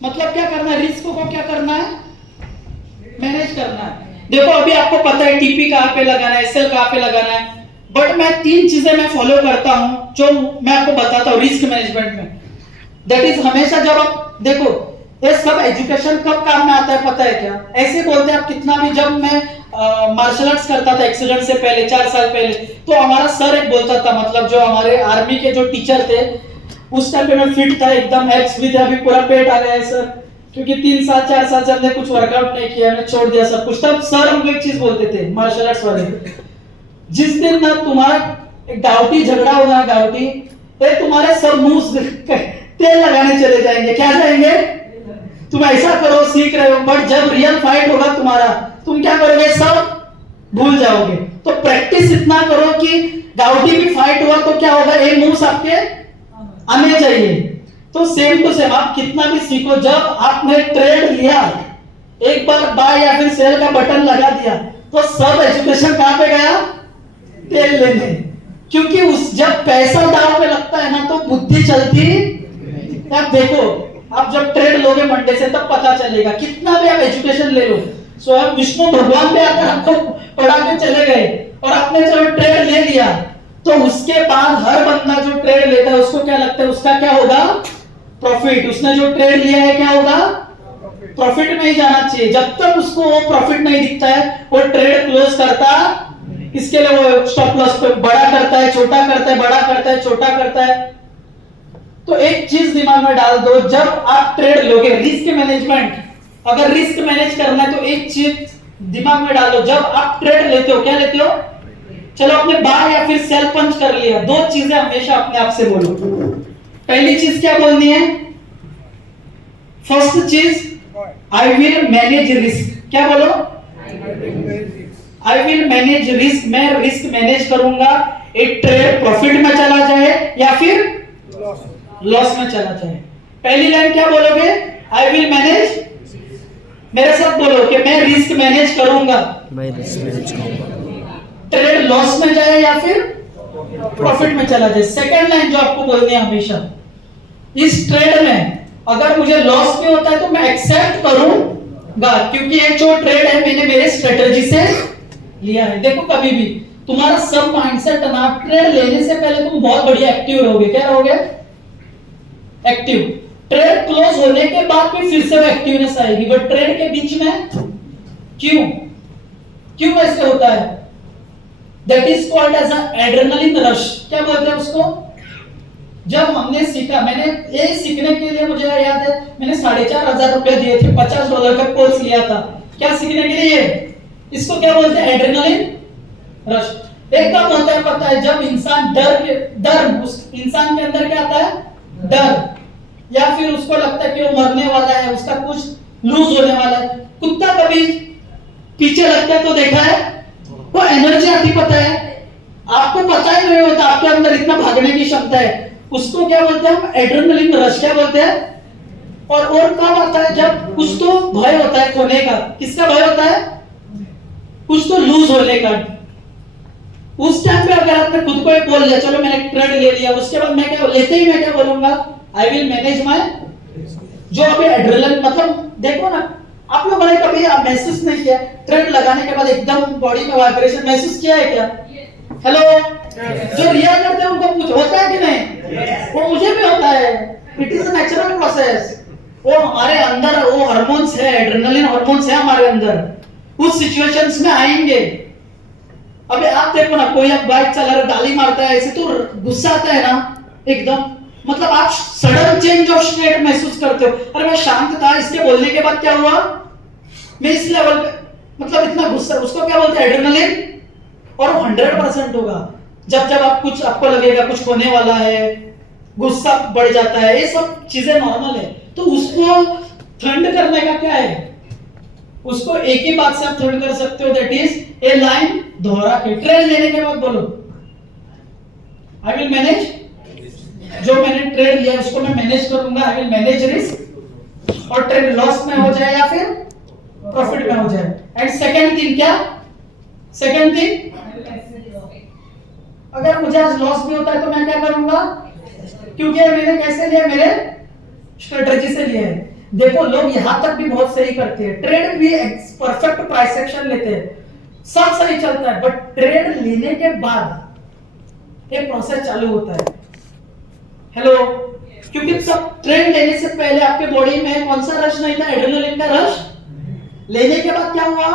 मतलब क्या करना है, रिस्क को क्या करना है, मैनेज करना है। देखो अभी आपको पता है टीपी कहाँ पे लगाना है, एसएल कहाँ पे लगाना है, बट मैं 3 चीजें मैं फॉलो करता हूं जो मैं आपको बताता हूं रिस्क मैनेजमेंट में। दैट इज हमेशा जब आप देखो ये सब एजुकेशन कब काम में आता है पता है क्या, ऐसे बोलते हैं आप कितना भी, जब मैं मार्शल आर्ट्स करता था एक्सीडेंट से पहले 4 साल पहले, तो हमारा सर एक बोलता था, मतलब जो हमारे आर्मी के जो टीचर थे उस टाइम पे मैं फिट था एकदम, एब्स भी थे, अभी पूरा पेट आ गया है सर, क्योंकि 3 साल 4 साल से हमने कुछ वर्कआउट नहीं किया, हमने छोड़ दिया सब कुछ। तब सर हमको एक चीज बोलते थे मार्शल आर्ट्स वाले, जिस दिन ना तुम्हारा एक गाउटी झगड़ा होगा, गाउटी ये तुम्हारे सब मुंह तेल लगाने चले जाएंगे, क्या जाएंगे, तुम ऐसा करो सीख रहे हो, बट जब रियल फाइट होगा तुम्हारा, तुम क्या करोगे, सब भूल जाओगे। तो प्रैक्टिस इतना करो कि गाउटी भी फाइट हुआ तो क्या होगा, एक मूव्स आपके आने चाहिए। तो सेम टू सेम आप कितना भी सीखो, जब आपने ट्रेड लिया, एक बार बाय या फिर सेल का बटन लगा दिया, तो सब एजुकेशन कहां पे गया, तेल लेने। क्योंकि उस जब पैसा दांव पे लगता है ना तो बुद्धि चलती। आप देखो आप जब ट्रेड लोगे मंडे से तब पता चलेगा, कितना भी आप एजुकेशन ले लो, स्वयं विष्णु भगवान पे आकर आपको पढ़ा के चले गए और आपने जो ट्रेड ले लिया, तो उसके बाद हर बंदा जो ट्रेड लेता है उसको क्या लगता है, उसका क्या होगा, प्रॉफिट। उसने जो ट्रेड लिया है क्या होगा, प्रॉफिट में ही जाना चाहिए। जब तक उसको वो प्रॉफिट नहीं दिखता है वो ट्रेड क्लोज करता, इसके लिए वो स्टॉप लॉस पे बड़ा करता है, छोटा करता है, बड़ा करता है, छोटा करता है। तो एक चीज दिमाग में डाल दो, जब आप ट्रेड लोगे, रिस्क मैनेजमेंट, अगर रिस्क मैनेज करना है तो एक चीज दिमाग में डालो, जब आप ट्रेड लेते हो क्या लेते हो, चलो आपने बाय या फिर सेल पंच कर लिया, 2 चीजें हमेशा अपने आप से बोलो। पहली चीज क्या बोलनी है, फर्स्ट चीज आई विल मैनेज रिस्क, क्या बोलो, आई विल मैनेज रिस्क, मैं रिस्क मैनेज करूंगा, एक ट्रेड प्रॉफिट में चला जाए या फिर लॉस में चला जाए। पहली लाइन क्या बोलोगे, आई विल मैनेज, मेरे साथ बोलो कि मैं रिस्क मैनेज करूंगा, मैं रिस्क मैनेज करूंगा, ट्रेड लॉस में जाए या फिर प्रॉफिट में चला जाए। सेकंड लाइन जो आपको बोलनी है हमेशा, इस ट्रेड में अगर मुझे लॉस भी होता है तो मैं एक्सेप्ट करूंगा, क्योंकि ये जो ट्रेड है मैंने मेरे स्ट्रेटजी से लिया है। देखो कभी भी तुम्हारा सब माइंडसेट ना, ट्रेड लेने से पहले तुम बहुत बढ़िया एक्टिव रहोगे, क्या रहोगे, एक्टिव। ट्रेड क्लोज होने के बाद भी फिर से वो एक्टिवनेस आएगी, बट ट्रेड के बीच में क्यों ऐसे होता है, that is called as adrenaline rush, क्या बोलते हैं उसको। जब हमने सीखा, मैंने ये सीखने के लिए मुझे याद है मैंने 4,500 रुपए दिए थे, $50 का कोर्स लिया था, क्या सीखने के लिए, इसको क्या बोलते हैं, एड्रेनलिन रश। एकदम होता है पता है, जब इंसान डर उस इंसान के अंदर क्या आता है, डर, या फिर उसको लगता है कि वो मरने वाला है, उसका कुछ लूज होने वाला है। कुत्ता कभी पीछे लगता है तो देखा है, वो एनर्जी आती पता है, आपको पता ही नहीं होता आपके अंदर इतना भागने की क्षमता है, उसको क्या बोलते हैं हम, एड्रेनलिन रश, क्या बोलते हैं। और कब आता है, जब कुछ तो भय होता है खोने का, किसका भय होता है, कुछ तो लूज होने का। उस टाइम पे अगर आपने खुद को बोल लिया चलो मैंने ट्रेड ले लिया, उसके बाद मैं क्या लेते ही मैं क्या बोलूंगा, आई विल मैनेज माय, जो अभी एड्रेनलिन, मतलब देखो ना आप लोगों ने कभी आप महसूस नहीं किया, ट्रेड लगाने के बाद एकदम बॉडी में वाइब्रेशन महसूस किया है क्या, हेलो, जो रिया करते हैं उनको कुछ होता है कि नहीं, वो मुझे भी होता है, it is a natural process, वो हमारे अंदर वो हार्मोन्स है, एड्रेनलिन हार्मोन्स है हमारे अंदर, उस सिचुएशंस में आएंगे। अबे आप देखो ना, कोई आप बाइक चला रहा गाली मारता है ऐसे तो गुस्सा आता है ना एकदम, मतलब आप सडन चेंज ऑफ स्टेट महसूस करते हो, अरे मैं शांत था, इसके बोलने के बाद क्या हुआ, मैं इस लेवल पे, मतलब इतना गुस्सा, उसको क्या बोलते हैं, एड्रेनलिन। और 100% होगा जब आप कुछ आपको लगेगा कुछ होने वाला है, गुस्सा बढ़ जाता है, ये सब चीजें नॉर्मल है। तो उसको ठंड करने का क्या है, उसको एक ही बात से आप ठंड कर सकते हो, दैट इज ए लाइन दोहरा के, ट्रेड लेने के बाद बोलो आई विल मैनेज, जो मैंने ट्रेड लिया उसको मैं मैनेज करूंगा, आई विल मैनेज रिस्क, और ट्रेड लॉस में हो जाए या फिर प्रॉफिट में हो जाए। एंड सेकंड थिंग क्या, सेकंड थिंग, अगर मुझे आज लॉस भी होता है तो मैं क्या करूंगा, क्योंकि मैंने कैसे लिया, मेरे स्ट्रेटजी से लिया है। देखो लोग यहां तक भी बहुत सही करते हैं, ट्रेड भी परफेक्ट प्राइस एक्शन लेते हैं, सब सही चलता है, बट ट्रेड लेने के बाद एक प्रोसेस चालू होता है। हेलो, क्योंकि सब ट्रेड लेने से पहले आपके बॉडी में कौन सा रश नहीं था, एड्रेनलिन का रश। लेने के बाद क्या हुआ,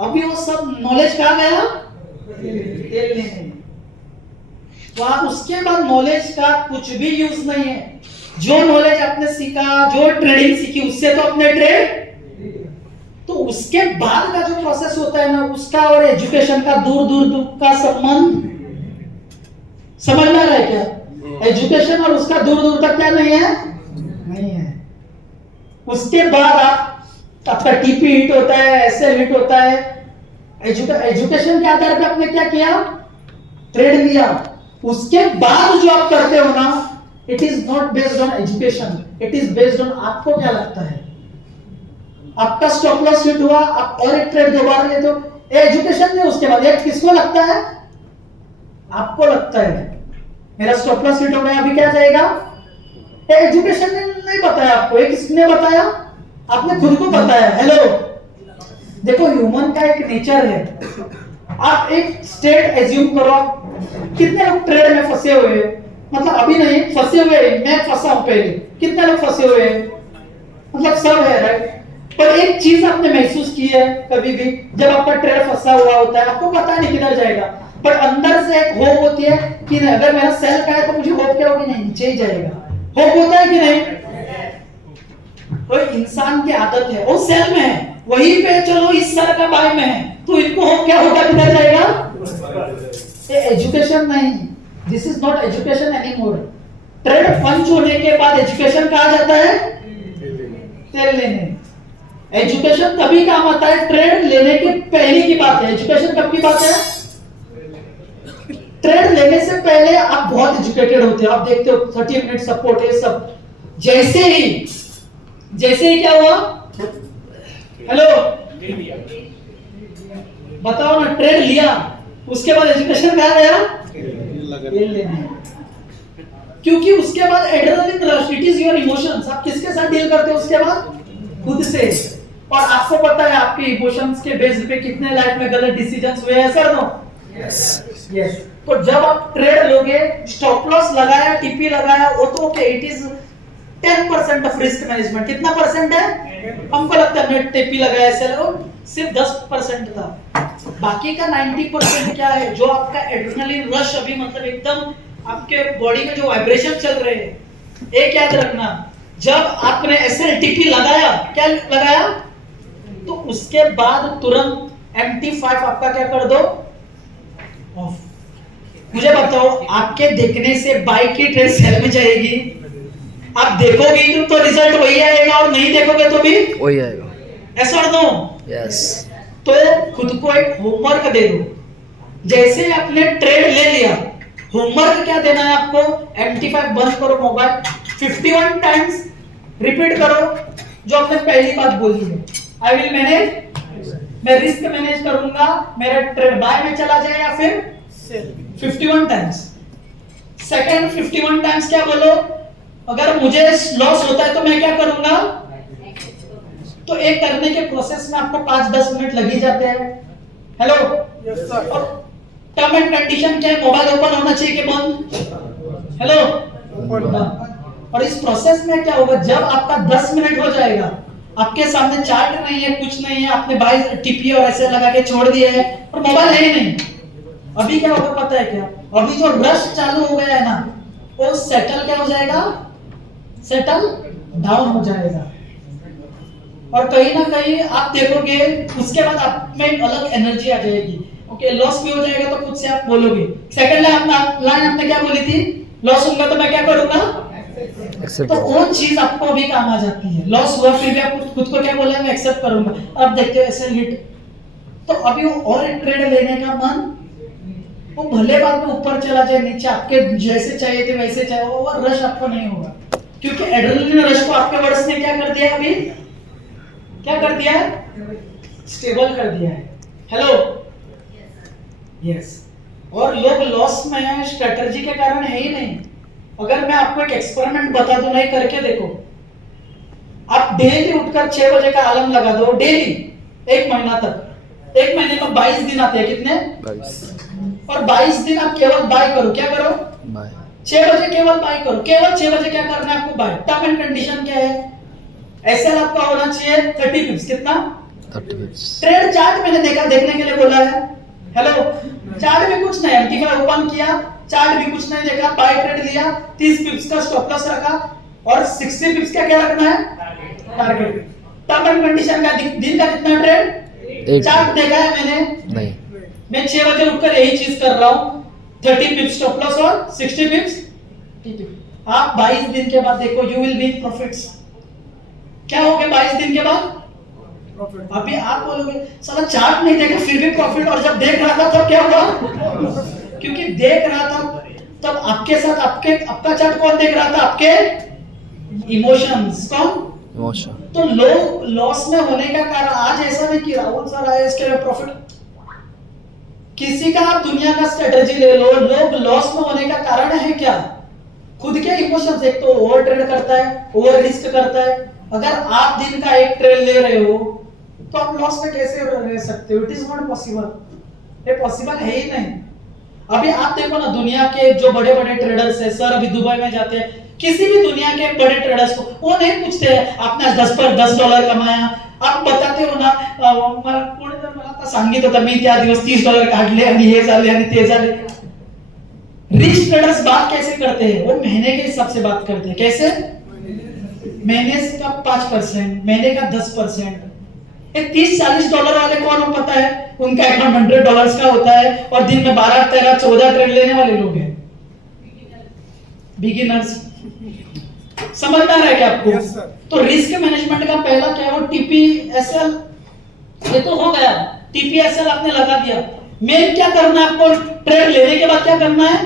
अभी वो सब नॉलेज कहां गया, तेल लेने। वहां उसके बाद नॉलेज का कुछ भी यूज नहीं है। जो नॉलेज आपने सीखा, जो ट्रेडिंग सीखी, उससे तो अपने ट्रेड, तो उसके बाद का जो प्रोसेस होता है ना, उसका और एजुकेशन का दूर दूर का संबंध समझ में आ रहा है क्या? एजुकेशन और उसका दूर दूर तक क्या नहीं है, नहीं है। उसके बाद आपका टीपी हिट होता है, एसएल हिट होता है। एजुकेशन के आधार पे आपने क्या किया, ट्रेड लिया। उसके बाद जो आप करते हो ना, it is not based on education, it is based on आपको क्या लगता है। आपका स्टॉप लॉस हिट हुआ, आप और एक ट्रेड दोबारा लेते हो, एजुकेशन नहीं। उसके बाद ये किसको लगता है, आपको लगता है मेरा स्टॉप लॉस हिट हो गया, अभी क्या जाएगा। एजुकेशन ने नहीं बताया आपको, ये किसने बताया, आपने खुद को बताया। हेलो, देखो ह्यूमन का एक नेचर है। आप एक स्टेट एज्यूम करो, कितने लोग ट्रेड में फंसे हुए हैं, मतलब अभी नहीं फंसे हुए हैं, मैं फंसा हूं पहले, कितने लोग फंसे हुए हैं, मतलब सब है राइट। पर एक चीज आपने महसूस की है कभी भी, जब आपका ट्रेड फंसा हुआ होता है, आपको पता नहीं किधर जाएगा, पर अंदर से एक होप होती है कि नहीं, अगर मेरा सेल का है तो मुझे होप क्या होगी, नहीं नीचे ही जाएगा। होप होता है कि नहीं, कोई इंसान की आदत है, वो सेल में है, वहीं पे चलो इस सर का बाय में है, तो इनको होप क्या होगा, किधर जाएगा। ये एजुकेशन नहीं, this is not education anymore. Trade punch होने के बाद एजुकेशन कहा जाता है, तेल लेने। एजुकेशन तभी काम आता है, ट्रेड लेने के पहले की बात है। एजुकेशन कब की बात है, ट्रेड लेने से पहले आप बहुत एजुकेटेड होते हो, आप देखते हो 30 मिनट सपोर्ट है सब। जैसे ही क्या हुआ, हेलो बताओ ना, ट्रेड लिया, उसके बाद एजुकेशन कहां गया, तेल लेने। क्योंकि उसके बाद adrenaline rush, it is your emotions. आप किसके साथ डील करते हो उसके बाद, खुद से। और आपको पता है आपके इमोशंस के बेस पे कितने लाइफ में गलत डिसीजंस हुए हैं, सर नो? यस। तो जब आप ट्रेड लोगे, स्टॉप लॉस लगाया, टीपी लगाया, वो तो okay, it is 10% of risk management. कितना परसेंट है, हमको लगता है मैं टीपी लगाया सिर्फ 10% था। बाकी का 90% क्या है, जो आपका एड्रेनलिन रश अभी मतलब एकदम आपके बॉडी में जो वाइब्रेशन चल रहे हैं। एक याद रखना, जब आपने एसएलटीपी लगाया, क्या लगाया, तो उसके बाद तुरंत MT5 आपका क्या कर दो, ऑफ। मुझे बताओ, आपके देखने से बाइक की ट्रेड सेल में जाएगी, आप देखोगे तो रिजल्ट वही आएगा, और नहीं देखोगे तो भी वही आएगा। यस और नो? यस। तो खुद को एक होमवर्क दे दो। जैसे आपने ट्रेड ले लिया, होमवर्क क्या देना है आपको, MT5 बंद करो मोबाइल, 51 टाइम्स रिपीट करो जो आपने पहली बात बोली है, आई विल मैनेज, मैं रिस्क मैनेज करूंगा, मेरा ट्रेड बाय में चला जाए या फिर सेल। 51 टाइम्स। सेकंड 51 टाइम्स क्या बोलो, अगर मुझे लॉस होता है तो मैं क्या करूंगा। तो एक करने के प्रोसेस में आपको 5-10 मिनट लग ही जाते हैं। Hello, yes sir. Term and condition क्या है, मोबाइल ओपन होना चाहिए कि बंद, हेलो, और इस प्रोसेस में क्या होगा, जब आपका 10 मिनट हो जाएगा, आपके सामने चार्ट नहीं है, कुछ नहीं है, आपने बाय टीपी और ऐसे लगा के छोड़ दिया है, और मोबाइल है ही नहीं। अभी क्या होगा पता है क्या, अभी जो रश चालू हो गया है ना, वो सेटल क्या हो जाएगा, सेटल डाउन हो जाएगा। और कहीं ना कहीं आप देखोगे उसके बाद आप में अलग एनर्जी आ जाएगी। ओके, लॉस भी हो जाएगा तो खुद से आप बोलोगे। सेकंड लाइन आपने क्या बोली थी, लॉस होगा तो मैं क्या करूंगा, तो वो चीज आपको अभी काम आ जाती है। लॉस हुआ फिर भी आप खुद को क्या बोला, मैं एक्सेप्ट करूंगा। अब देखते हो ऐसे हिट, तो अभी वो और एक ट्रेड लेने का मन, वो भले बाद में ऊपर चला जाए, नीचे आपके जैसे चाहिए थे वैसे चाहिए, वो रश आपको नहीं होगा, क्योंकि एड्रेनलिन रश को आपके वर्ड्स ने क्या कर दिया, अभी क्या कर दिया है, स्टेबल कर दिया है। Hello, yes. और लोग लॉस में स्ट्रेटजी के कारण है ही नहीं। अगर मैं आपको एक एक्सपेरिमेंट बता दूं, नहीं करके देखो, आप डेली उठकर 6 बजे का अलार्म लगा दो, डेली 1 महीना तक। 1 महीने में 22 दिन आते हैं, कितने? 22 और 22 दिन आप केवल बाय करो, क्या करो? बाय 6 बजे केवल बाय करो, केवल 6 बजे क्या करना है आपको? बाय। टर्म एंड कंडीशन क्या है? एसएल आपका होना चाहिए 30 पिप्स, कितना? 30 pips ट्रेड चार्ट मैंने देखने के लिए बोला है। हेलो, चार्ट में कुछ नहीं, एमटी5 ओपन किया, चार्ट भी कुछ नहीं देखा, बाय ट्रेड लिया, 30 पिप्स का स्टॉप लॉस रखा और 60 पिप्स का क्या रखना है? टारगेट। टर्म एंड कंडीशन का दिन का कितना ट्रेड? एक चार्ट देखा है मैंने, नहीं मैं 6 बजे उठकर यही चीज कर रहा हूं, 30 पिप्स स्टॉप लॉस और 60 पिप्स टीपी। आप 22 दिन के बाद देखो, यू विल बी प्रॉफिट्स। क्या हो गया 22 दिन के बाद? अभी आप बोलोगे साला चार्ट नहीं देखा फिर भी प्रॉफिट, और जब देख रहा था तब क्या हुआ? क्योंकि देख रहा था तब आपके साथ आपका चार्ट कौन देख रहा था? आपके इमोशंस। कौन? इमोशन तो लोग लॉस में होने का कारण, आज ऐसा नहीं कि राहुल सर आए इसके लिए प्रॉफिट, किसी का आप दुनिया का स्ट्रेटजी ले लो, लोग लॉस में होने का कारण है क्या? खुद के इमोशंस। एक तो ओवर ट्रेड करता है, ओवर रिस्क करता है। अगर आप दिन का एक ट्रेड ले रहे हो तो आप लॉस में कैसे रह सकते हो? इट इज नॉट पॉसिबल, ये पॉसिबल है ही नहीं। अभी आप देखो ना, दुनिया के जो बड़े बड़े ट्रेडर्स है सर, अभी दुबई में जाते हैं, किसी भी दुनिया के बड़े ट्रेडर्स को वो नहीं पूछते हैं आपने 10 डॉलर कमाया, आप बताते हो ना कोणी तर मला आता सांगितलं होतं मी त्या दिवस $30 काढले आणि हे झाले आणि ते झाले। रिच ट्रेडर्स बात कैसे करते हैं? वो महीने के हिसाब से बात करते हैं। कैसे? महीने का 5%, महीने का 10%। ये 30-40 डॉलर वाले कौन हो पता है? उनका अकाउंट $100 का होता है और दिन में 12, 13, 14 ट्रेड लेने वाले लोग हैं, बिगिनर्स। समझ आ रहा है क्या आपको? Yes, sir. तो रिस्क मैनेजमेंट का पहला क्या है? वो टीपीएसएल, ये तो हो गया, टीपीएसएल आपने लगा दिया। मेन क्या करना है आपको? ट्रेड लेने के बाद क्या करना है?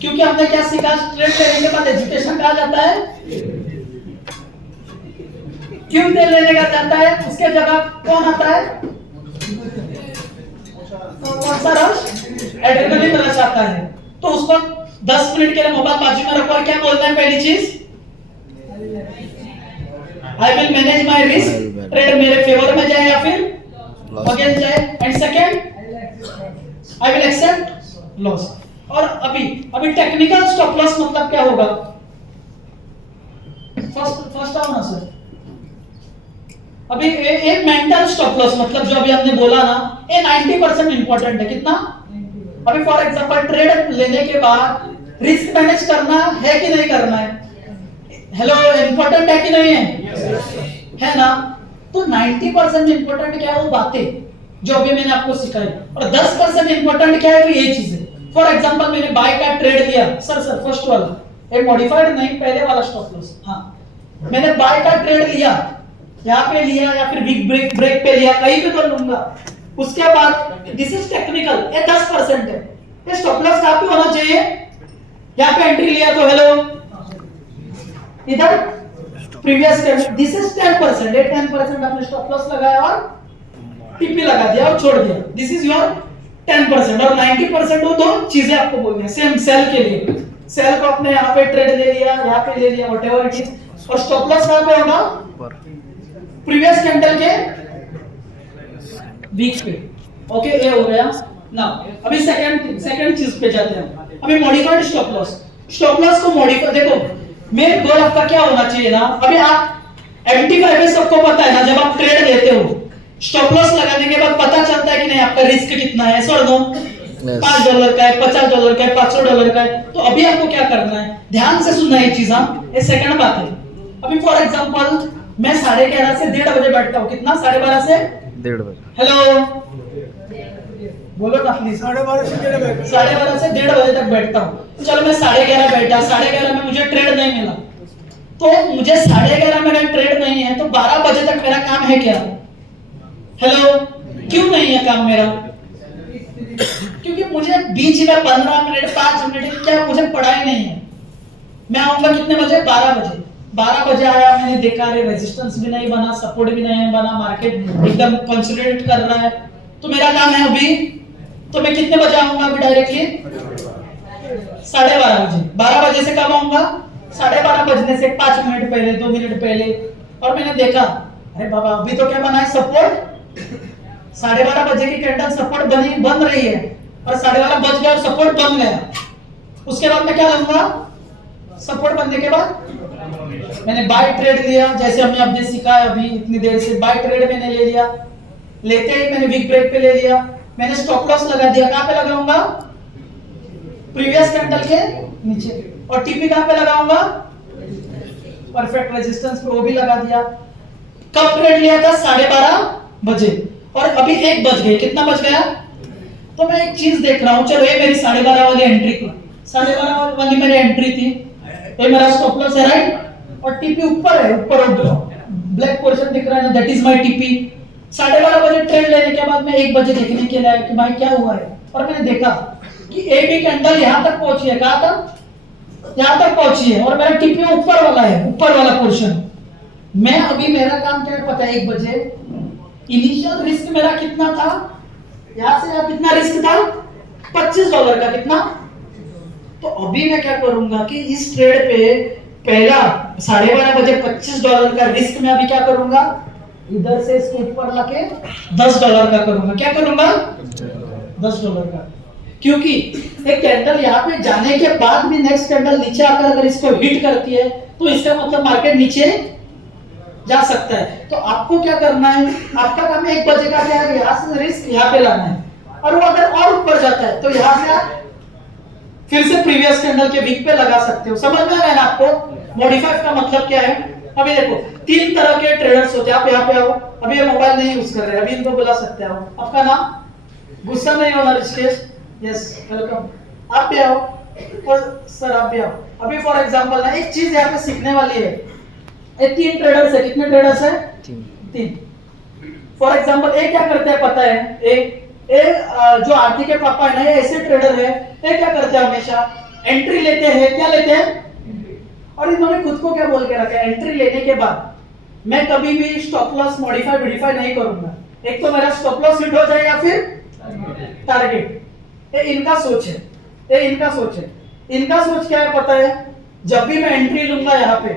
क्योंकि आपने क्या सीखा? ट्रेड लेने के बाद एजुकेशन कहा जाता है, क्यों ट्रेड लेने का जाता है? उसके जगह कौन आता है? कौन सा रश? एड्रेनलिन रश आता है। तो उसको 10 मिनट के लिए मोबाइल बाजू में रखो और क्या बोलना है? पहली चीज, I will manage my risk, trade मेरे फेवर में जाए या फिर अगेंस्ट जाए। And second, I will accept loss. और अभी टेक्निकल स्टॉप लॉस मतलब क्या होगा? फर्स्ट आओ ना सर। अभी एक मेंटल स्टॉप लॉस मतलब जो अभी हमने बोला ना, ये 90% इंपॉर्टेंट है। कितना? अभी फॉर एग्जांपल ट्रेड लेने के बाद रिस्क मैनेज करना है कि नहीं करना है? हेलो, इंपॉर्टेंट है कि नहीं है? है ना? तो 90% इंपॉर्टेंट क्या है? वो बातें जो अभी मैंने आपको सिखाई, और 10% इंपॉर्टेंट क्या है? वो ये चीजें। फॉर एग्जांपल मैंने बाय का ट्रेड लिया, सर फर्स्ट वाला, ये मॉडिफाइड नहीं, पहले वाला स्टॉप लॉस। हाँ, मैंने बाय का ट्रेड लिया, यहाँ पे लिया या फिर वीक ब्रेक पे लिया, कहीं पे तो लूंगा। उसके बाद दिस इज टेक्निकल, ये 10% है। ये स्टॉप लॉस कहाँ पे होना चाहिए? यहाँ पे एंट्री लिया तो हेलो, इधर प्रीवियस ट्रेड, दिस इज 10%। ये 10% आपने स्टॉप लॉस लगाया और टीपी लगा दिया और छोड़ दिया, दिस इज योर 10%। और 90% वो दो चीजें आपको बोलनी है। सेम सेल के लिए, सेल को आपने यहाँ पे ट्रेड ले लिया, यहाँ पे ले लिया, व्हाटएवर इट इज, और स्टॉप लॉस कहाँ पे होगा? प्रीवियस कैंडल के वीक पे। ओके, ये हो गया ना। अभी सेकंड चीज पे जाते हैं। अभी modified stop loss. Stop loss को मॉडिफाई, देखो मेन गोल आपका क्या होना चाहिए ना, अभी आप एमटी5 में सबको पता है ना, जब आप ट्रेड लेते हो स्टॉप लॉस लगाने के बाद पता चलता है कि नहीं आपका रिस्क कितना है? सर दो $5 का है, $50 का है, $500 का है। तो अभी आपको क्या करना है? ध्यान से सुनना ये चीज। ये सेकंड बात है। अभी फॉर एग्जांपल मैं 11:30 से 1:30 बजे बैठता हूँ। कितना? 12:30 से 1:30 बजे। हेलो, बोलो ना प्लीज। 12:30 से 1:30 बजे। 12:30 से 1:30 बजे तक बैठता हूँ। चलो मैं 11:30 बैठा, 11:30 में मुझे ट्रेड नहीं मिला, तो मुझे 11:30 में अगर ट्रेड नहीं है तो 12 बजे तक मेरा काम है क्या? हेलो, क्यों नहीं है काम मेरा? क्योंकि मुझे बीच में 15 मिनट 5 मिनट क्या मुझे पढ़ाई नहीं है। मैं आऊंगा कितने बजे? 12 बजे। 12 बजे आया, मैंने देखा रे रेजिस्टेंस भी नहीं बना, सपोर्ट भी नहीं बना, मार्केट एकदम कंसोलिडेट कर रहा है, तो मेरा काम है अभी, तो मैं कितने बजे आऊंगा अभी? डायरेक्टली 12:30 बजे। 12 बजे से कब आऊंगा? 12:30 बजने से 5 मिनट पहले, 2 मिनट पहले और मैंने देखा अरे बाबा अभी तो क्या बना है सपोर्ट, 12:30 बजे की कैंडल सपोर्ट बन रही है और 12:30 बज गया और सपोर्ट बन गया। उसके बाद मैं क्या लूंगा, सपोर्ट बनने के बाद मैंने बाय ट्रेड लिया, जैसे हमने अभी सीखा है अभी इतनी देर से, बाय ट्रेड मैंने ले लिया। लेते ही मैंने वीक ब्रेक पे ले लिया, मैंने स्टॉप लॉस लगा दिया। कहां पे लगाऊंगा, प्रीवियस कैंडल के नीचे। और टीपी कहां पे लगाऊंगा, परफेक्ट रेजिस्टेंस पे, वो भी लगा दिया। कब ट्रेड लिया था, 12:30 बजे और अभी 1 बज गए। कितना बज गया, तो मैं एक चीज देख रहा हूं, चलो ये मेरी 12:30 वाली एंट्री थी, 12:30 वाली मेरी एंट्री थी, ये मेरा स्टॉप लॉस है राइट, और टीपी ऊपर है, ऊपर ब्लैक पोर्शन दिख रहा है ना, दैट इज माय टीपी। 12:30 बजे ट्रेड लेने के बाद मैं 1 बजे देखने के लिए आया कि भाई क्या हुआ है, और मैंने देखा कि ए बी कैंडल यहां तक पहुंची है, कहां तक, यहां तक पहुंची है, और मेरा टीपी ऊपर वाला है, ऊपर वाला पोर्शन। मैं अभी मेरा काम क्या है पता है, 1 बजे इनिशियल रिस्क मेरा कितना था, यहां से यहां कितना रिस्क था, $25 का। कितना, तो अभी मैं क्या करूंगा कि इस ट्रेड पे पहला 12:30 बजे $25 का रिस्क मैं अभी क्या करूंगा, इधर से इसके ऊपर लाके $10 का करूंगा। क्या करूंगा, $10 का, क्योंकि एक कैंडल यहाँ पे जाने के बाद भी नेक्स्ट कैंडल नीचे आकर अगर इसको हिट करती है तो इसका मतलब मार्केट नीचे जा सकता है। तो आपको क्या करना है, आपका काम है 1 बजे का क्या है, यहाँ से रिस्क यहाँ पे लाना है, और वो अगर और ऊपर जाता है तो यहाँ से आप फिर से प्रीवियस कैंडल के वीक पे लगा सकते हो। समझ में आया ना आपको, मॉडिफाई का मतलब क्या है। अभी देखो 3 तरह के ट्रेडर्स होते हैं, आप यहाँ पे आओ, अभी ये मोबाइल नहीं यूज कर रहे, अभी इनको बुला सकते हो। आपका नाम, गुस्सा नहीं होना ऋषिकेश, यस वेलकम, आप भी आओ, और सर आप भी आओ। अभी फॉर एग्जांपल ना एक चीज यहाँ पे सीखने वाली है, ये 3 ट्रेडर्स है, कितने ट्रेडर्स है, 3। फॉर एग्जांपल ए क्या करते हैं पता है, ए जो आरती के पापा है ना, ये ऐसे ट्रेडर है, ये क्या करते हैं हमेशा एंट्री लेते हैं, क्या लेते हैं, और इन्होंने खुद को क्या बोल के रखा है, एंट्री लेने के बाद मैं कभी भी स्टॉप लॉस मॉडिफाई नहीं करूंगा, एक तो मेरा स्टॉप लॉस हिट हो जाए या फिर टारगेट। ये इनका सोच है, ये इनका सोच है। इनका सोच क्या है पता है, जब भी मैं एंट्री लूंगा यहाँ पे,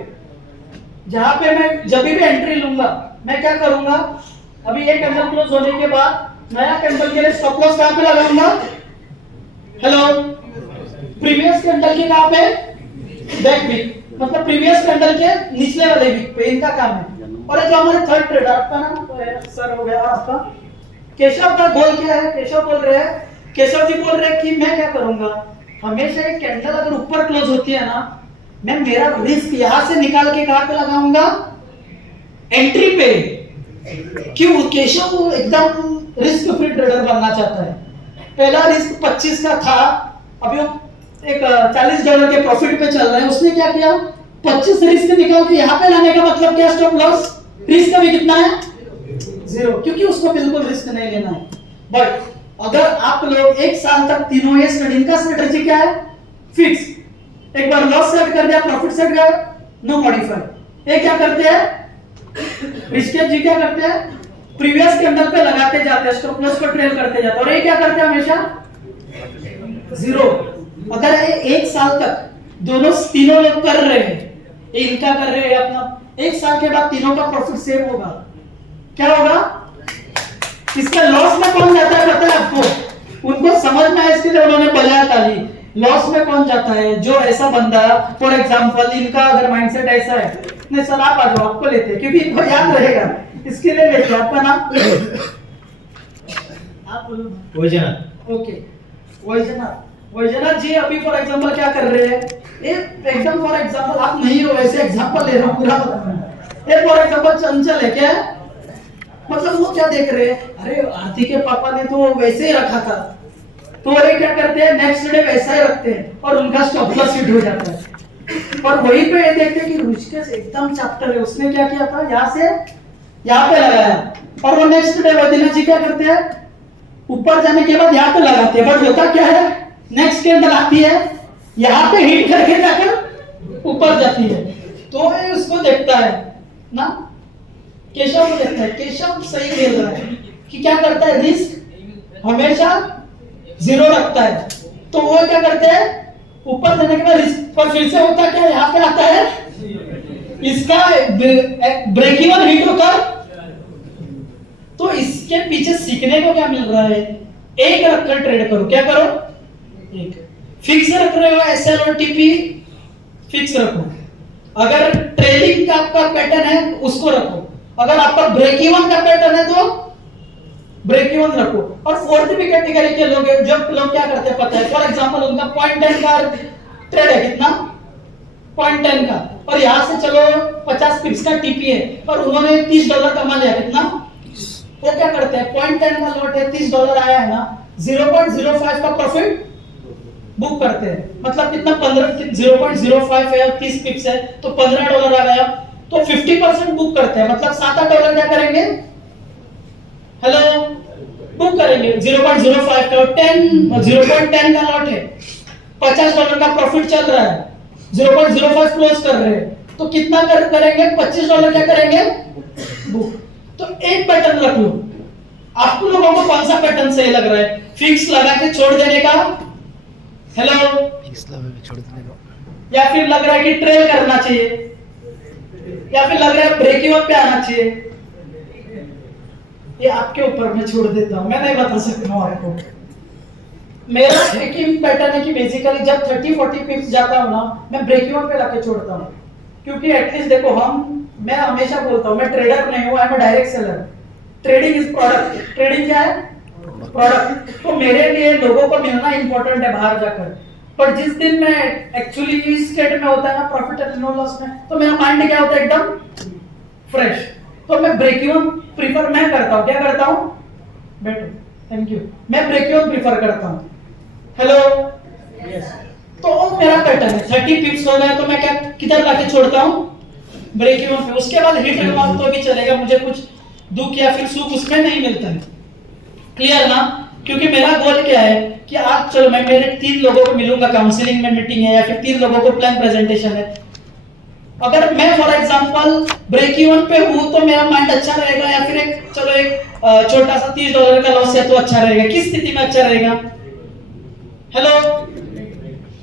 जहां पे मैं जब भी एंट्री लूंगा मैं क्या करूंगा, अभी ये कैंडल क्लोज होने के बाद नया कैंडल के लिए स्टॉप लॉस कहां पे लगाऊंगा, हेलो, प्रीवियस कैंडल के कहां पे, बैक वीक, मतलब प्रीवियस कैंडल के निचले वाले वीक पे, इनका काम है। और ये जो हमारे थर्ड ट्रेडर, आपका नाम तो है सर हो गया, और आपका केशव का गोल क्या है, केशव बोल रहे हैं, केशव जी बोल रहे हैं कि मैं क्या करूंगा, हमेशा एक कैंडल अगर ऊपर क्लोज होती है ना, मैं मेरा रिस्क यहां से निकाल के कहां पे लगाऊंगा, एंट्री पे। क्यों, केशव एकदम रिस्क फ्री ट्रेडर बनना चाहता है। पहला रिस्क 25 का था, अभी वो एक $40 के प्रॉफिट पे चल रहा है, उसने क्या किया, 25 रिस्क निकाल के यहाँ पे लाने का मतलब क्या, स्टॉप लॉस, रिस्क अभी कितना है, 0, क्योंकि उसको बिल्कुल रिस्क नहीं लेना है। बट अगर आप लोग 1 साल तक तीनों ये इनका स्ट्रेटेजी क्या है, फिक्स, एक बार लॉस सेट कर दिया, प्रॉफिट सेट गया, नो मॉडिफाई। ये क्या करते हैं, ऋषिकेश जी क्या करते हैं, प्रीवियस कैंडल पे लगाते जाते हैं, स्टॉप लॉस को ट्रेल करते जाते हैं, और ये क्या करते हैं हमेशा 0। अगर ये 1 साल तक तीनों लोग कर रहे हैं, ये इनका कर रहे हैं अपना, 1 साल के बाद तीनों का प्रॉफिट सेम होगा, क्या होगा, इसका लॉस में कौन जाता है पता है आपको, उनको समझ में आया इसके लिए उन्होंने बजाया ताली। लॉस में कौन जाता है, जो ऐसा बंदा, फॉर एग्जांपल इनका अगर माइंडसेट ऐसा है, नहीं सर आप आ जाओ, आपको लेते हैं, क्योंकि इनको याद रहेगा, इसके लिए लेते हैं। आपका नाम, आप बोलो, वैजनाथ, ओके, वैजनाथ जी अभी फॉर एग्जांपल क्या कर रहे हैं, एकदम फॉर एग्जांपल आप नहीं हो, ऐसे एग्जांपल ले रहा हूं पूरा बताना। ये फॉर एग्जांपल चंचल है, क्या है, मतलब वो क्या देख रहे हैं, अरे आरती के पापा ने तो वैसे ही रखा था, तो ये क्या करते हैं, नेक्स्ट डे वैसा ही रखते हैं, और उनका स्टॉप लॉस हिट हो जाता है। और वहीं पे ये देखते हैं कि ऋषिकेश एकदम चैप्टर है, उसने क्या किया था, यहाँ से यहाँ पे लगाया, और वो नेक्स्ट डे वैद्यनाथ जी क्या करते हैं, ऊपर जाने के बाद यहाँ पे लगाते हैं, बट होता क्या है, नेक्स्ट कैंडल आती है, यहाँ पे हिट करके जाकर ऊपर जाती है, तो ये उसको देखता है ना, केशव को देखता है, केशव सही खेल रहा है कि क्या करता है, रिस्क हमेशा 0 रखता है, तो वो क्या करते हैं, ऊपर जाने के बाद रिस्क पर फिर से होता क्या, यहाँ पे आता है इसका ब्रेक इवन हिट होकर, तो इसके पीछे सीखने को क्या मिल रहा है? एक रखकर ट्रेड करो, क्या करो? एक फिक्स रख रहे हो एसएल और टीपी, फिक्स रखो। अगर ट्रेलिंग का आपका पैटर्न है उसको रखो, अगर आपका ब्रेक इवन का पैटर्न है तो ब्रेक इवन रखो। और फोर्थ भी कैटेगरी के लोग हैं, जो लोग क्या करते हैं पता है, फॉर एग्जांपल उनका 0.10 का ट्रेड है, कितना? 0.10 का, और यहां से चलो 50 पिप्स का टीपी है और उन्होंने $30 कमा लिया, कितना? वो क्या करते हैं, 0.10 का लॉट है, $30 आया है ना, 0.05 का प्रॉफिट बुक करते हैं। मतलब कितना? 0.05 है और 30 पिप्स है तो $15 आ गया, तो 50% बुक करते हैं। मतलब $7-8 क्या करेंगे? हेलो, बुक करेंगे 0.05 का, 0.10 का लॉट है, $50 का प्रॉफिट चल रहा है, 0.05 क्लोज कर रहे हैं, तो कितना करेंगे? $25 क्या करेंगे? बुक। तो एक पैटर्न रख लो। आपको लोगों को कौन सा पैटर्न सही लग रहा है? फिक्स लगा के छोड़ देने का, हेलो, फिक्स लगा के छोड़ देने का, या फिर लग रहा है कि ट्रेल करना चाहिए, या फिर लग रहा है ब्रेक इवन पे आना चाहिए? ये आपके ऊपर, मैं छोड़ देता हूं, मैं नहीं बता सकता हूं आपको। मेरा एक ही पैटर्न है कि बेसिकली जब 30-40 पिप्स जाता हूं ना, मैं ब्रेक इवन पे लाके छोड़ता हूं, क्योंकि एटलीस्ट देखो, मैं हमेशा बोलता हूं, मैं ट्रेडर नहीं हूं, I am a direct seller. Trading is product. Trading क्या है? प्रोडक्ट। तो मेरे लिए लोगों को मिलना इंपॉर्टेंट है बाहर जाकर, पर जिस दिन मैं एक्चुअली इस स्टेट में होता है ना, प्रॉफिट एंड नो लॉस में, तो मेरा माइंड क्या होता है? एकदम फ्रेश। तो मैं ब्रेक इवन प्रीफर मैं करता हूं। क्या करता हूं? बैठो, थैंक यू। मैं ब्रेक इवन प्रीफर करता हूं। Hello, yes. तो मेरा पैटर्न है 30 पिप्स हो गए तो मैं क्या किधर लाके छोड़ता हूं? ब्रेक इवन पे। उसके बाद हिट लगवाऊं तो भी चलेगा, मुझे कुछ दुख या फिर सुख उसमें नहीं मिलता है। क्लियर ना? क्योंकि मेरा गोल क्या है कि आज चलो मैं मेरे 3 लोगों को मिलूंगा, काउंसलिंग में मीटिंग है या फिर 3 लोगों को प्लान प्रेजेंटेशन है। अगर मैं फॉर एग्जांपल ब्रेक इवन पे हूं तो मेरा माइंड अच्छा रहेगा, या फिर एक चलो एक छोटा सा $30 का लॉस है तो अच्छा रहेगा। किस स्थिति में अच्छा रहेगा? Hello,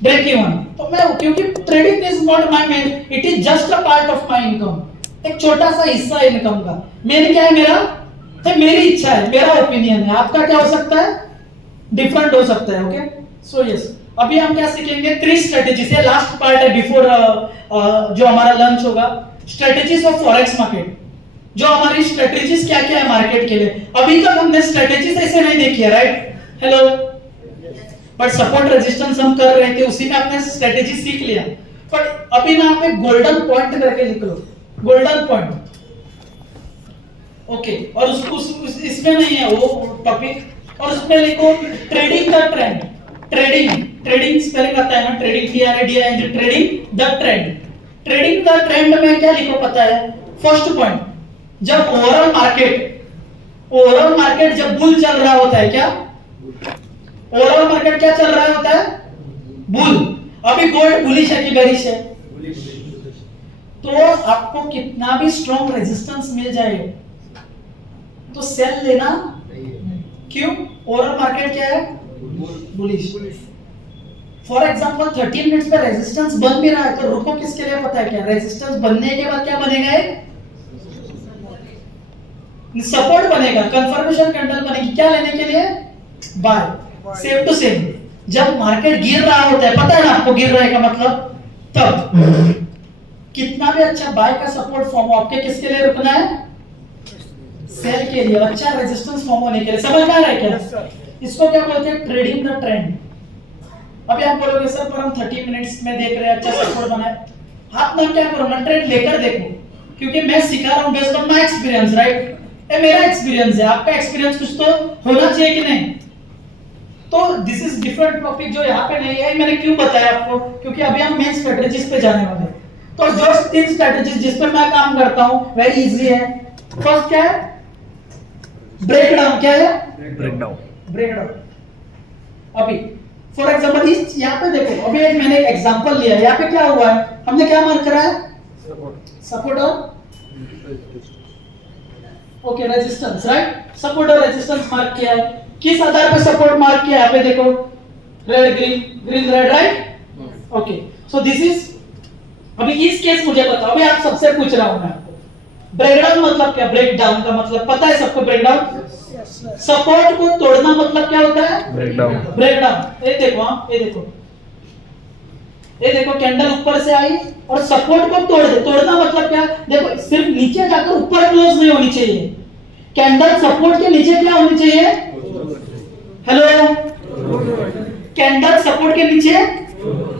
break even. तो मैं, क्योंकि trading is not my main, it is just a part of my income, एक छोटा सा हिस्सा इनकम का। मेन क्या है? मेरा तो मेरी इच्छा है, मेरा ओपिनियन है। आपका क्या हो सकता है? डिफरेंट हो सकता है। ओके, सो यस, अभी हम क्या सीखेंगे? 3 स्ट्रेटेजीज है, लास्ट पार्ट है बिफोर जो हमारा लंच होगा, स्ट्रेटेजीज ऑफ फॉरेक्स मार्केट। जो हमारी स्ट्रेटेजीज क्या क्या है मार्केट के लिए। अभी तक हमने स्ट्रेटेजीज ऐसे नहीं देखी है, right? Hello, but support resistance हम कर रहे थे, उसी में आपने स्ट्रेटेजी सीख लिया। पर अभी ना आप एक गोल्डन पॉइंट करके लिख लो, गोल्डन पॉइंट। ओके, और इसमें नहीं है वो टॉपिक, और उसमें लिखो trading the trend. Trading spelling आता है ना, trading TRADING, trading the trend. Trading the trend में क्या लिखो पता है? फर्स्ट पॉइंट, जब ओवरऑल मार्केट जब बुल चल रहा होता है, क्या ओवरऑल मार्केट क्या चल रहा होता है? बुल। अभी गोल्ड बुलिश है कि बेरिश है? तो आपको कितना भी स्ट्रॉन्ग रेजिस्टेंस मिल जाए तो सेल लेना। क्यों? ओवरऑल मार्केट क्या है? बुलिश। फॉर एग्जांपल 30 मिनट्स पे रेजिस्टेंस बन भी रहा है तो रुको किसके लिए पता है क्या? रेजिस्टेंस बनने के बाद क्या बनेगा? एक सपोर्ट बनेगा, कंफर्मेशन कैंडल बनेगी। क्या लेने के लिए? बाय। सेम टू सेम जब मार्केट गिर रहा होता है, पता है ना आपको गिर रहा है का मतलब, तब कितना भी अच्छा बाय का सपोर्ट फॉर्म हो, आपके किसके लिए रुकना है? सेल के लिए, अच्छा रेजिस्टेंस फॉर्म होने के लिए। समझ में आ रहा है क्या? इसको क्या बोलते हैं? Trading the trend. अभी आप बोलोगे सर पर हम 30 मिनट्स में देख रहे हैं, अच्छा सपोर्ट बना है। आप ना क्या करो ना, ट्रेंड लेकर देखो, क्योंकि मैं सिखा रहा हूं based on my experience, right? ये मेरा एक्सपीरियंस है, आपका एक्सपीरियंस कुछ तो होना चाहिए कि नहीं? तो दिस इज डिफरेंट टॉपिक जो यहाँ पे नहीं है। मैंने क्यों बताया आपको? क्योंकि अभी हम मेन स्ट्रेटजीज पे जाने वाले हैं। तो जो 3 स्ट्रेटजीज जिस पे मैं काम करता हूं वेरी इजी है। फर्स्ट क्या है? Break down. क्या है? Break down. अभी फॉर एग्जांपल इस यहाँ पे देखो, अभी एक मैंने एग्जांपल लिया है। यहाँ पे क्या हुआ है? हमने क्या मार्क करा है? सपोर्ट और ओके रेजिस्टेंस, राइट? सपोर्ट और रेजिस्टेंस मार्क किया है। किस आधार पे सपोर्ट मार्क किया है? यहाँ पे देखो, red green, green red, right? Okay, so this is अभी इस केस मुझे बताओ, अभी आप सबसे पूछ रहा हूं मैं आपको, ब्रेकडाउन मतलब क्या? ब्रेक डाउन का मतलब पता है सबको? ब्रेकडाउन सपोर्ट को तोड़ना मतलब क्या होता है? ब्रेकडाउन। ब्रेकडाउन। ये देखो, हाँ ये देखो, ये देखो कैंडल ऊपर से आई और सपोर्ट को तोड़ दे। तोड़ना मतलब क्या? देखो सिर्फ नीचे जाकर ऊपर क्लोज नहीं होनी चाहिए, कैंडल सपोर्ट के नीचे क्या होनी चाहिए? हेलो, कैंडल सपोर्ट के नीचे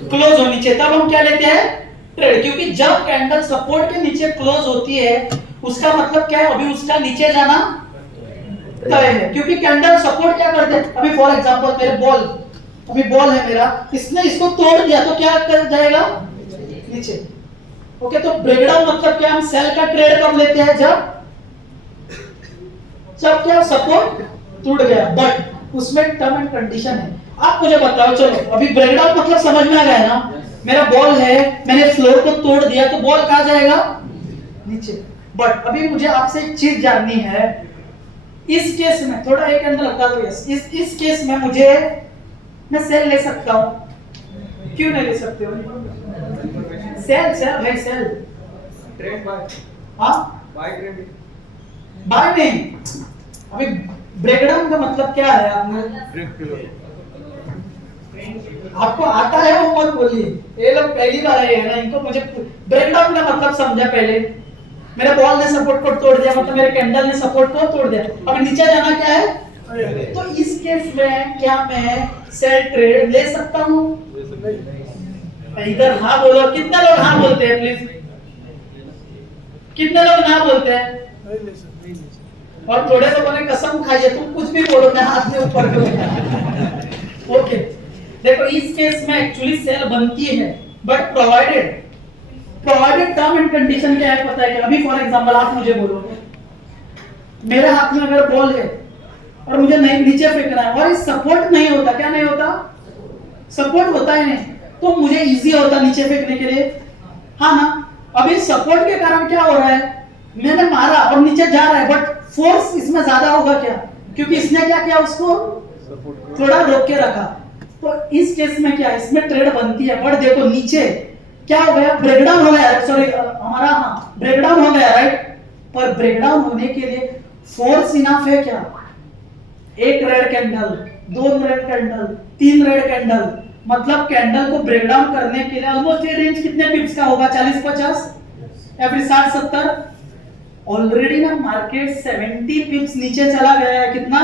क्लोज होनी चाहिए, तब हम क्या लेते हैं? ट्रेड। क्योंकि जब कैंडल सपोर्ट के नीचे क्लोज होती है उसका मतलब क्या है? अभी उसका नीचे जाना तय है, क्योंकि कैंडल सपोर्ट क्या करते हैं? अभी फॉर एग्जांपल मेरे बॉल, अभी बॉल है मेरा, इसने इसको तोड़ दिया तो क्या कर जाएगा? नीचे। ओके, तो ब्रेकडाउन मतलब क्या? हम सेल का ट्रेड कब लेते हैं? जब क्या सपोर्ट टूट गया, बट उसमें टर्म एंड कंडीशन है। आप मुझे बताओ, चलो अभी ब्रेकडाउन मतलब समझ में आ गया ना? मेरा बॉल है, मैंने फ्लोर को तोड़ दिया तो बॉल कहां जाएगा? नीचे। बट अभी मुझे आपसे एक चीज जाननी है, इस केस में थोड़ा एक अंदर लगा दो, इस केस में मैं सेल ले सकता हूं, क्यों नहीं ले सकते हो? सेल भाई, सेल ट्रेड बाय, हाँ बाय ट्रेड, बाय नहीं। अभी ब्रेकडाउन का मतलब क्या है? आपको आता है वो मत बोलिए, ये लोग पहली बार आए हैं ना, इनको मुझे ब्रेकडाउन का मतलब समझा पहले। मेरे बॉल ने सपोर्ट को तोड़ दिया, मतलब मेरे कैंडल ने सपोर्ट को तोड़ दिया, अब नीचे जाना क्या है? तो इस केस में क्या मैं सेल ट्रेड ले सकता हूं? इधर हाँ बोलो, कितने लोग हाँ बोलते हैं प्लीज? कितने लोग ना बोलते हैं? और थोड़े लोगों ने कसम खाई है, तुम कुछ भी बोलो मैं हाथ में ऊपर करूंगा। ओके, देखो इस केस में एक्चुअली सेल बनती है, but provided term and condition क्या है पता है क्या? अभी फॉर एग्जांपल आप मुझे बोलोगे, मेरे हाथ में अगर बॉल है और मुझे नहीं नीचे फेंकना है और इस सपोर्ट नहीं होता, क्या नहीं होता? सपोर्ट होता है नहीं, तो मुझे इजी होता नीचे फेंकने के लिए, हाँ ना? अभी सपोर्ट के कारण क्या हो रहा है? मैंने मारा और नीचे जा रहा है, बट फोर्स इसमें ज्यादा होगा क्या? क्योंकि इसने क्या किया? उसको थोड़ा रोक के रखा। तो इस केस में क्या? इसमें ट्रेड बनती है, बट देखो नीचे क्या हो गया? ब्रेकडाउन हो गया, सॉरी हमारा हाँ ब्रेकडाउन हो गया, राइट? पर ब्रेकडाउन होने के लिए फोर्स इनफ है क्या? एक रेड कैंडल, दो रेड कैंडल, तीन रेड कैंडल, मतलब कैंडल को ब्रेकडाउन करने के लिए ऑलमोस्ट ये रेंज कितने पिप्स का होगा? 40-50 या फिर 60-70? ऑलरेडी ना मार्केट 70 पिप्स नीचे चला गया है। कितना?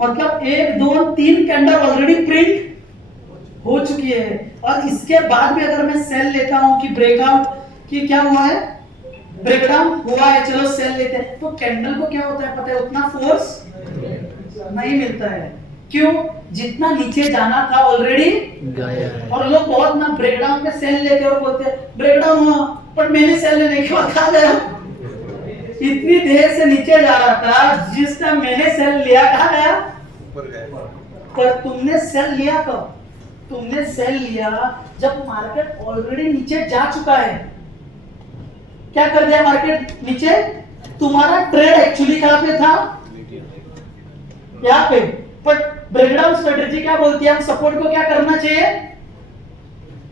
मतलब 1 2 3 कैंडल ऑलरेडी प्रिंट हो चुकी है, और इसके बाद भी अगर मैं सेल लेता हूं कि ब्रेकआउट कि क्या हुआ है? ब्रेकडाउन हुआ है, चलो सेल लेते हैं, तो कैंडल को क्या होता है पता है? उतना फोर्स नहीं मिलता है। क्यों? जितना नीचे जाना था ऑलरेडी गया है। और लोग बहुत ना ब्रेकडाउन में सेल लेते और बोलते हैं ब्रेकडाउन हुआ, पर मैंने सेल लेने के बाद कहां गया? इतनी देर से नीचे जा रहा था, जिस टाइम मैंने सेल लिया कहां गया? ऊपर गया। पर तुमने सेल लिया कब? तुमने सेल लिया जब मार्केट ऑलरेडी नीचे जा चुका है। क्या कर दिया मार्केट? नीचे। तुम्हारा ट्रेड एक्चुअली कहां पे था? यहाँ पे। पर ब्रेकडाउन स्ट्रेटेजी क्या बोलती है? हम सपोर्ट को क्या करना चाहिए?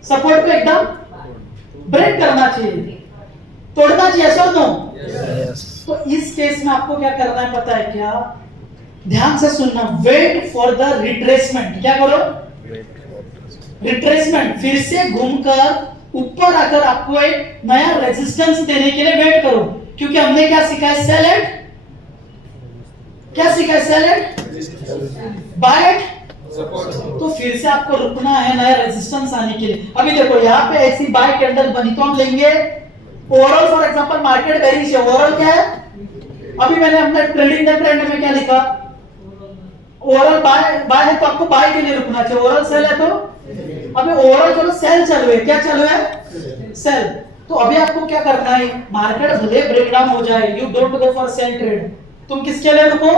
सपोर्ट को एकदम ब्रेक करना चाहिए, तोड़ना चाहिए, सर नो? तो इस केस में आपको क्या करना है पता है क्या? ध्यान से सुनना, वेट फॉर द रिट्रेसमेंट। क्या करो? रिट्रेसमेंट, फिर से घूमकर ऊपर आकर आपको एक नया रेजिस्टेंस देने के लिए वेट करो, क्योंकि हमने क्या सीखा है? सेल एट, क्या सीखा है? Sell at, buy at. तो फिर से आपको रुकना है नया रेजिस्टेंस आने के लिए। अभी देखो यहाँ पे ऐसी बाय कैंडल बनी तो हम लेंगे overall, for example market bearish है, ओवरऑल क्या है? अभी मैंने अपने ट्रेडिंग द ट्रेंड में क्या लिखा? ओवरऑल बाय है तो आपको बाय के लिए रुकना चाहिए, ओवरऑल सेल है तो अभी ओवरऑल चलो सेल चालू है, क्या चालू है? सेल। तो अभी आपको क्या करना है? मार्केट भले ब्रेकडाउन हो जाए, you don't go for sale trade, तुम किसके लिए रुको?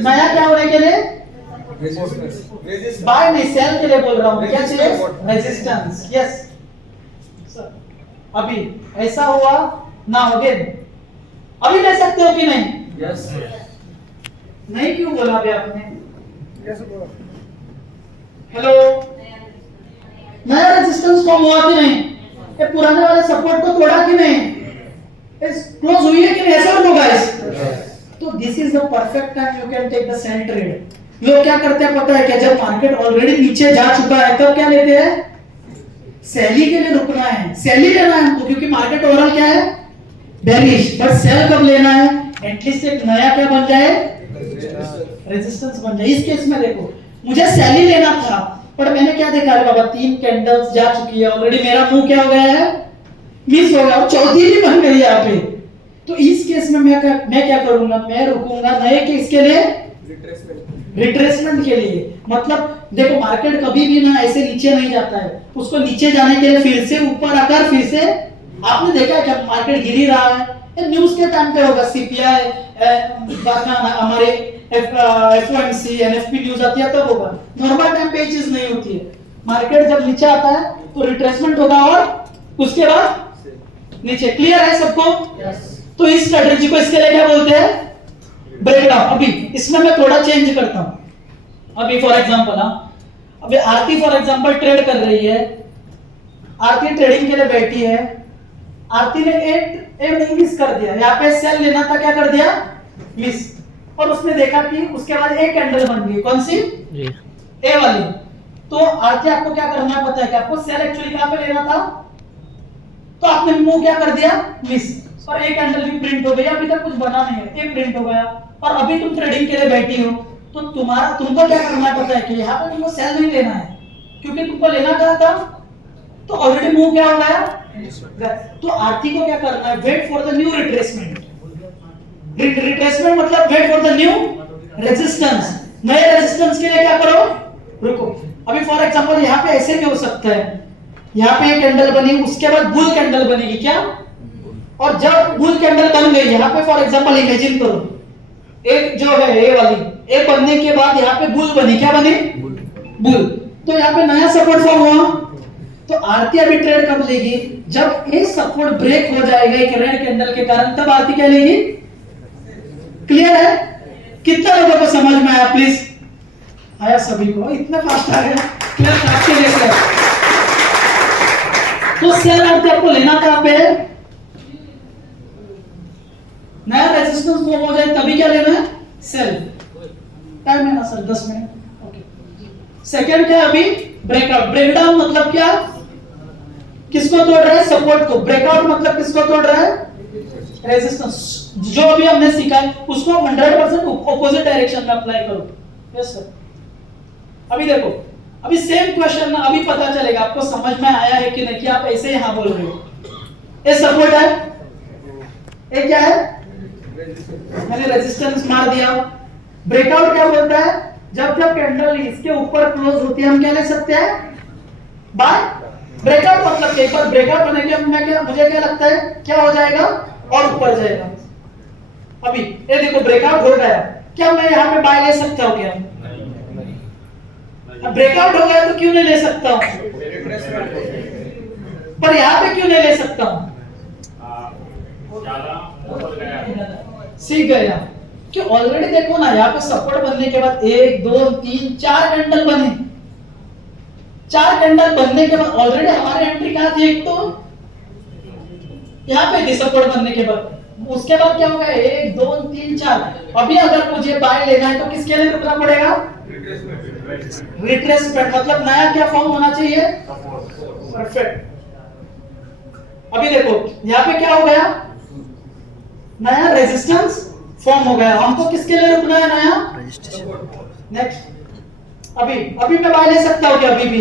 नया क्या होने के लिए? बाय नहीं, सेल के लिए बोल रहा हूं। क्या चाहिए? रेजिस्टेंस। यस सर, अभी ऐसा हुआ ना हो गए, अभी ले सकते हो कि नहीं? यस नहीं क्यों बोला अभी आपने? यस बोलो। हेलो, नया रेजिस्टेंस फॉर्म हुआ कि नहीं? ये पुराने वाले सपोर्ट को तोड़ा कि नहीं, क्लोज हुई है कि नहीं, ऐसा हो गाइस। तो this is the perfect time you can take the sell trade. लोग क्या करते हैं पता है क्या, जब मार्केट ऑलरेडी नीचे जा चुका है तब क्या लेते हैं, सेली के लिए रुकना है, सेली लेना है हमको, क्योंकि मार्केट ओवरऑल क्या है, बेरिश। बट सेल कब लेना है, एटलीस्ट एक नया क्या बन जाए, रेजिस्टेंस बन जाए। इस केस में देखो मुझे सेली लेना था, पर मैंने क्या देखा है बाबा, 3 कैंडल्स जा चुकी है ऑलरेडी, मेरा मुंह क्या हो गया है, मिस हो गया, और चौथी भी बन गई यहाँ पे। तो इस केस में मैं क्या करूंगा, मैं रुकूंगा नए केस के लिए, रिट्रेसमेंट के लिए। मतलब देखो मार्केट कभी भी ना ऐसे नीचे नहीं जाता है, उसको नीचे जाने के लिए फिर से ऊपर आकर फिर से, आपने देखा है क्या मार्केट गिर ही रहा है, न्यूज के टाइम पे होगा, सीपीआई हमारे एफओएमसी एनएफपी न्यूज आती है तब होगा, नॉर्मल टाइम पे ये चीज नहीं होती है। मार्केट जब नीचे आता है तो रिट्रेसमेंट होगा और उसके बाद नीचे। क्लियर है सबको? तो इस स्ट्रेटजी को इसके लिए क्या बोलते हैं, ब्रेकडाउन। अभी इसमें मैं थोड़ा चेंज करता हूं। अभी फॉर एग्जांपल अभी आरती फॉर एग्जांपल ट्रेड कर रही है, आरती ट्रेडिंग के लिए बैठी है, आरती ने एक मिस कर दिया, यहाँ पे सेल लेना था, क्या कर दिया, मिस। और उसने देखा कि उसके बाद एक कैंडल बन गई, कौन सी, ए वाली। तो आरती आपको क्या करना है पता है कि आपको सेल एक्चुअली कहां पे लेना था, तो आपने मुंह क्या कर दिया, मिस, और एक कैंडल भी प्रिंट हो गई, अभी तक कुछ बना नहीं है, एक प्रिंट हो गया। और अभी तुम ट्रेडिंग के लिए बैठी हो, तो तुमको क्या करना है पता है कि यहाँ पे तुमको सेल नहीं लेना है, क्योंकि तुमको लेना क्या था, तो ऑलरेडी मुंह क्या हो गया। तो आरती को क्या करना है, wait for the new retracement. Retracement मतलब wait for the new resistance, नए रेजिस्टेंस के लिए क्या करो, रुको। अभी फॉर एग्जांपल यहाँ पे ऐसे भी हो सकता है, यहाँ पे एक कैंडल बनी, उसके बाद बुल कैंडल बनेगी क्या, और जब बुल कैंडल बन गई, यहाँ पे फॉर एग्जांपल इमेजिन करो, एक जो है ए वाली, ए बनने के बाद यहाँ पे बुल बनी, क्या बनी, बुल। तो यहाँ पे नया सपोर्ट फॉर्म हुआ। तो आरती अभी ट्रेड कब लेगी, जब ये सपोर्ट ब्रेक हो जाएगा एक रेड कैंडल के कारण, तब आरती क्या लेगी। क्लियर है? कितना लोगों को समझ में आया, प्लीज आया सभी को, इतना फास्ट आ गया। क्लियर आपके लिए सर। तो सेल आरती आपको लेना कहां पे है, नया रेजिस्टेंस फॉर्म हो जाए तभी क्या लेना है, सेल। टाइम है ना सर, 10 मिनट। ओके, सेकंड क्या है अभी, ब्रेकआउट। ब्रेकडाउन मतलब क्या, किसको तोड़ रहा है, सपोर्ट को। ब्रेकआउट मतलब किसको तोड़ रहा है, रेजिस्टेंस। जो अभी हमने सीखा है उसको 100% ऑपोजिट डायरेक्शन में अप्लाई करो। Yes sir. अभी देखो, अभी सेम क्वेश्चन ना, अभी पता चलेगा आपको समझ में आया है कि नहीं, कि आप ऐसे यहां बोल रहे हो। ये सपोर्ट है, ये क्या है, मैंने रेजिस्टेंस मार दिया। ब्रेकआउट क्या बोलता है, जब जब कैंडल इसके ऊपर क्लोज होती है हम क्या ले सकते हैं, बाय। ब्रेकआउट मतलब एक बार ब्रेकआउट होने के मुझे क्या लगता है, क्या हो जाएगा, और ऊपर जाएगा। अभी ये देखो ब्रेकआउट हो गया, क्या मैं यहाँ पे बाय ले सकता हूँ क्या, ब्रेकआउट हो गया तो क्यों नहीं ले सकता हूँ, पर यहाँ पे क्यों नहीं ले सकता हूँ, सीख गया कि ऑलरेडी देखो ना, यहाँ पे सपोर्ट बनने के बाद 1 2 3 4 कैंडल बने। 4 कैंडल बनने के बाद ऑलरेडी हमारी एंट्री कहाँ थी, एक तो यहाँ पे थी सपोर्ट बनने के बाद। उसके बाद क्या होगा, 1 2 3 4। अभी अगर मुझे बाय लेना है तो किसके लिए रुकना पड़ेगा, रिट्रेसमेंट। मतलब नया क्या फॉर्म होना चाहिए, परफेक्ट। अभी देखो यहाँ पे क्या हो गया, नया रेजिस्टेंस फॉर्म हो गया। हमको किसके लिए रुकना है, नया नेक्स्ट। अभी मैं बाय ले सकता हूँ क्या, अभी भी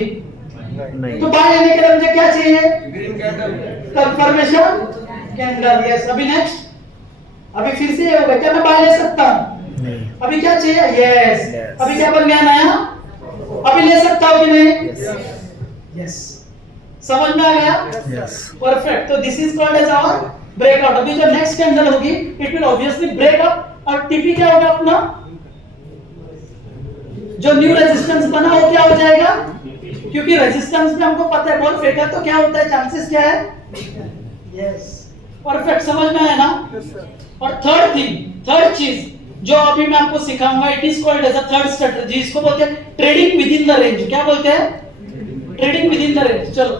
नहीं। तो बाय लेने के लिए मुझे क्या चाहिए, green candle, confirmation candle. Yes. अभी नेक्स्ट, अभी फिर से ये होगा, क्या मैं बाय ले सकता हूँ, अभी क्या चाहिए, यस। अभी क्या बन गया नया, अभी ले सकता हूँ कि नहीं, यस। समझ में आ गया, परफेक्ट। तो this is called as hour breakout. अभी जो नेक्स्ट कैंडल होगी it will obviously break up, और टीपी क्या होगा अपना, जो न्यू रेजिस्टेंस बना वो क्या हो जाएगा, क्योंकि रेजिस्टेंस में हमको पता है बॉल फेंका तो क्या होता है, चांसेस क्या है, यस। परफेक्ट, समझ में आया ना। और थर्ड चीज जो अभी मैं आपको सिखाऊंगा, it is called as a third strategy. इसको बोलते हैं trading within the range. क्या बोलते हैं, trading within the range. चलो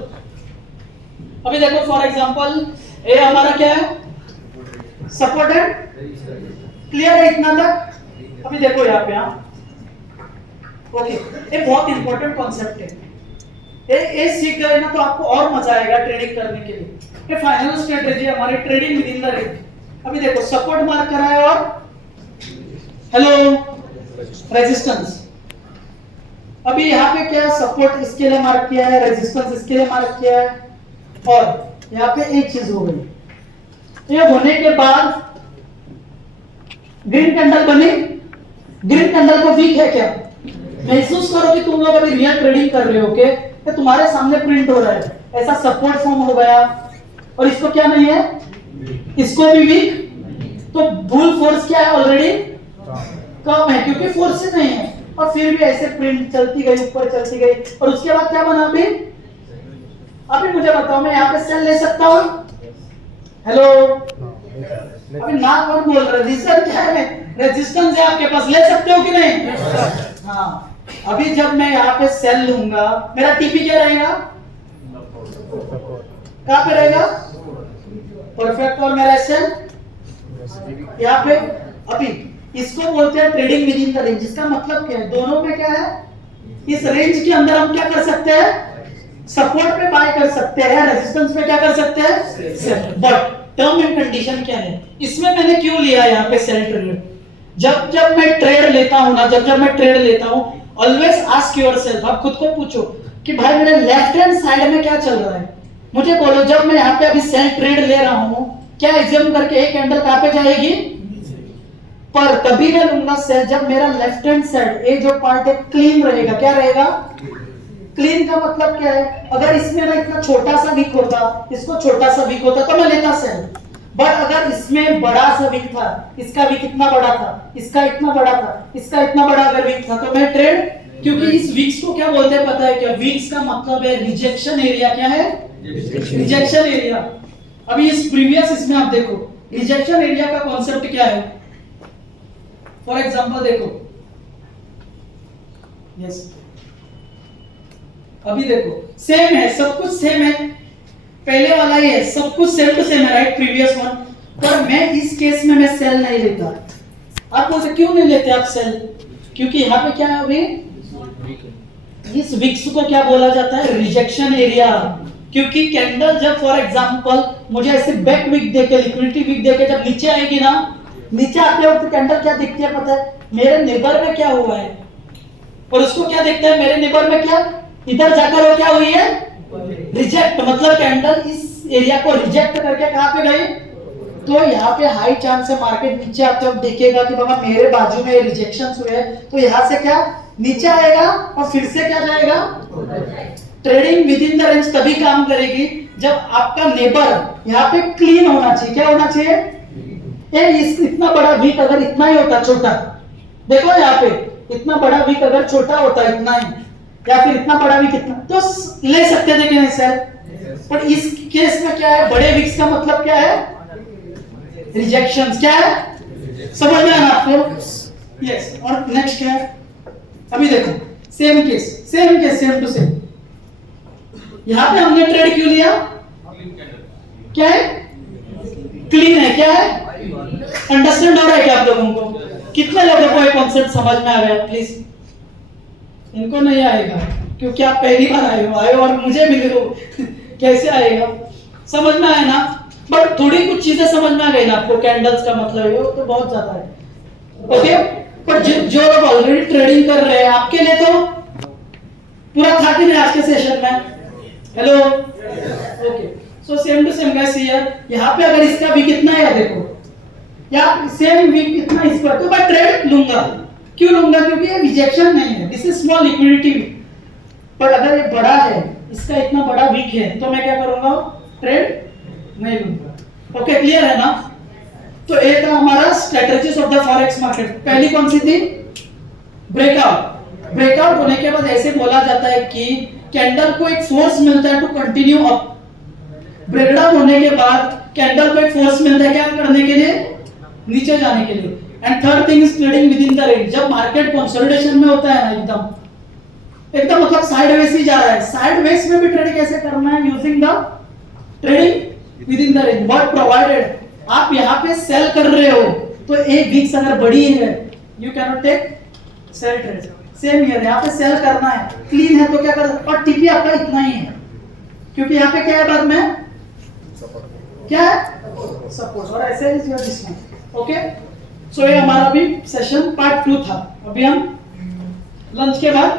अभी देखो फॉर एग्जांपल ये हमारा क्या है, सपोर्टेड, क्लियर है इतना तक। अभी देखो यहाँ पे, ओके, ये बहुत इंपॉर्टेंट कॉन्सेप्ट है। ये सीख गए ना तो आपको और मजा आएगा ट्रेडिंग करने के लिए। ये फाइनल स्ट्रेटजी हमारी trading within the range. अभी देखो सपोर्ट मार्क करा है और हेलो रेजिस्टेंस। अभी यहाँ पे क्या सपोर्ट इसके लिए मार्क किया है, रेजिस्टेंस इसके लिए मार्क किया है, और यहाँ पे एक चीज हो गई। ये होने के बाद ग्रीन कैंडल बनी। ग्रीन कैंडल को वीक है क्या? महसूस करो कि तुम लोग अभी रियल ट्रेडिंग कर रहे हो, ओके? तो तुम्हारे सामने प्रिंट हो रहा है, ऐसा सपोर्ट फॉर्म हो गया, और इसको क्या नहीं है, इसको भी वीक। तो बुल फोर्स क्या है, ऑलरेडी कम है क्योंकि फोर्स ही नहीं है, और फिर भी ऐसे प्रिंट चलती गई, ऊपर चलती गई, और उसके बाद क्या बना? अभी मुझे बताओ, मैं यहाँ पे सेल ले सकता हूँ? हेलो, अभी ना कौन बोल रहा है? रीजन क्या है? रेजिस्टेंस है आपके पास, ले सकते हो कि नहीं? हाँ, अभी जब मैं यहाँ पे सेल लूंगा, मेरा टीपी क्या रहेगा? कहाँ पे रहेगा? परफेक्ट। और मेरा सेल यहाँ पे। अभी इसको बोलते हैं trading within the range. इसका मतलब क्या है? दोनों में क्या है, इस रेंज के अंदर हम क्या कर सकते हैं? सपोर्ट पे बाय कर सकते हैं, रेजिस्टेंस पे क्या कर सकते हैं? बट टर्म एंड कंडीशन क्या है? इसमें मैंने क्यों लिया यहाँ पे सेल ट्रेड? जब मैं ट्रेड लेता हूँ ना, जब मैं ट्रेड लेता हूँ, ऑलवेज आस्क योरसेल्फ, आप खुद को पूछो कि भाई मेरे लेफ्ट हैंड साइड में क्या चल रहा है? मुझे बोलो, जब मैं यहाँ पे अभी सेल ट्रेड ले रहा हूँ, क्या एग्जाम करके एक कैंडल कहाँ पे जाएगी? पर तभी मैं लूंगा सेल जब मेरा लेफ्ट हैंड साइड, ये जो पार्ट है, क्लीन रहेगा। क्या रहेगा? क्लीन का मतलब क्या है? अगर इसमें ना इतना छोटा सा वीक होता, इसको छोटा सा वीक होता, तो मैं लेता सेल। बट अगर इसमें बड़ा सा वीक था, इसका वीक इतना बड़ा था, इसका इतना बड़ा था, इसका इतना बड़ा अगर वीक था, तो मैं ट्रेड, क्योंकि इस वीक्स को क्या बोलते हैं पता है क्या? वीक्स का मतलब है रिजेक्शन एरिया। क्या है? Rejection area. अभी इस प्रीवियस इसमें आप देखो, रिजेक्शन एरिया का कॉन्सेप्ट क्या है? फॉर एग्जांपल देखो, यस, अभी देखो सेम है, सब कुछ सेम है, पहले वाला ही है, सब कुछ सेम टू सेम है, राइट? Previous one. पर मैं इस केस में मैं सेल नहीं लेता। आप बोलते क्यों नहीं लेते आप सेल? क्योंकि यहाँ पे क्या है, अभी इस विक्स को क्या बोला जाता है? Rejection area. क्योंकि कैंडल जब फॉर एग्जांपल मुझे ऐसे बैक विक देके, लिक्विडिटी विक देके जब नीचे आएगी ना, नीचे आते वक्त कैंडल क्या दिखती है पता है? मेरे नेबर में क्या हुआ है, और उसको क्या देखता है? मेरे नेबर में क्या, इधर जाकर वो क्या हुई है? रिजेक्ट। मतलब कैंडल इस एरिया को रिजेक्ट करके कहां पे गई? तो यहाँ पे हाई चांस है मार्केट नीचे आते वक्त देखेगा कि बाबा मेरे बाजू में रिजेक्शंस हुए हैं, तो यहाँ से क्या नीचे आएगा और फिर से क्या जाएगा? Trading within the range तभी काम करेगी जब आपका नेबर यहाँ पे क्लीन होना चाहिए। क्या होना चाहिए? इतना बड़ा वीक अगर इतना ही होता, छोटा, देखो यहाँ पे इतना बड़ा वीक अगर छोटा होता इतना ही, या फिर इतना बड़ा वीक इतना, तो ले सकते थे कि नहीं सर? पर इस केस में क्या है? बड़े वीक्स का मतलब क्या है? रिजेक्शंस। क्या है? समझ में आना आपको? यस। और नेक्स्ट क्या है? अभी देखो same case, same to same. यहाँ पे हमने ट्रेड क्यों लिया? क्या है? क्लीन है। क्या है? अंडरस्टैंड हो रहा है क्या आप लोगों को? कितने लोगों को ये कॉन्सेप्ट समझ में आ गया? प्लीज, इनको नहीं आएगा क्योंकि आप पहली बार आए हो और मुझे मिले हो कैसे आएगा? समझ में आया ना? बट थोड़ी कुछ चीजें समझ में आ गई ना आपको? कैंडल्स का मतलब है तो बहुत ज्यादा है, ओके? पर जो लोग ऑलरेडी ट्रेडिंग कर रहे हैं, आपके लिए तो पूरा था कि नहीं आज के सेशन में? Hello, okay. So same to same guys here, यहाँ पे अगर इसका वीक कितना है देखो, या सेम वीक कितना इस पर, तो मैं ट्रेड लूंगा। क्यों लूंगा? क्योंकि ये रिजेक्शन नहीं है, दिस इज स्मॉल लिक्विडिटी। पर अगर ये बड़ा है, इसका इतना बड़ा वीक है, तो मैं क्या करूंगा? ट्रेड नहीं लूंगा। ओके, क्लियर है ना? तो ये था हमारा strategies of the forex market. पहली कौन सी थी? ब्रेकआउट। ब्रेकआउट होने के बाद ऐसे बोला जाता है कि कैंडल को एक फोर्स मिलता है टू कंटिन्यू अप। ब्रेकडाउन होने के बाद कैंडल को एक फोर्स मिलता है क्या करने के लिए? नीचे जाने के लिए। And third thing is trading within the range. जब मार्केट कंसोलिडेशन में होता है ना, एकदम मतलब साइडवेज ही जा रहा है, साइडवेज में भी ट्रेड कैसे करना है? Using the trading within the range what provided, आप यहाँ पे सेल कर रहे हो तो एक वीक्स अगर बड़ी है you can not take sell trade. Same here यहाँ पे सेल करना है, क्लीन है तो क्या कर, और टीपी आपका इतना ही है क्योंकि यहाँ पे क्या है बाद में क्या है सपोर्ट, और ऐसे is your discount. Okay so ये हमारा भी सेशन पार्ट 2 था। अभी हम लंच के बाद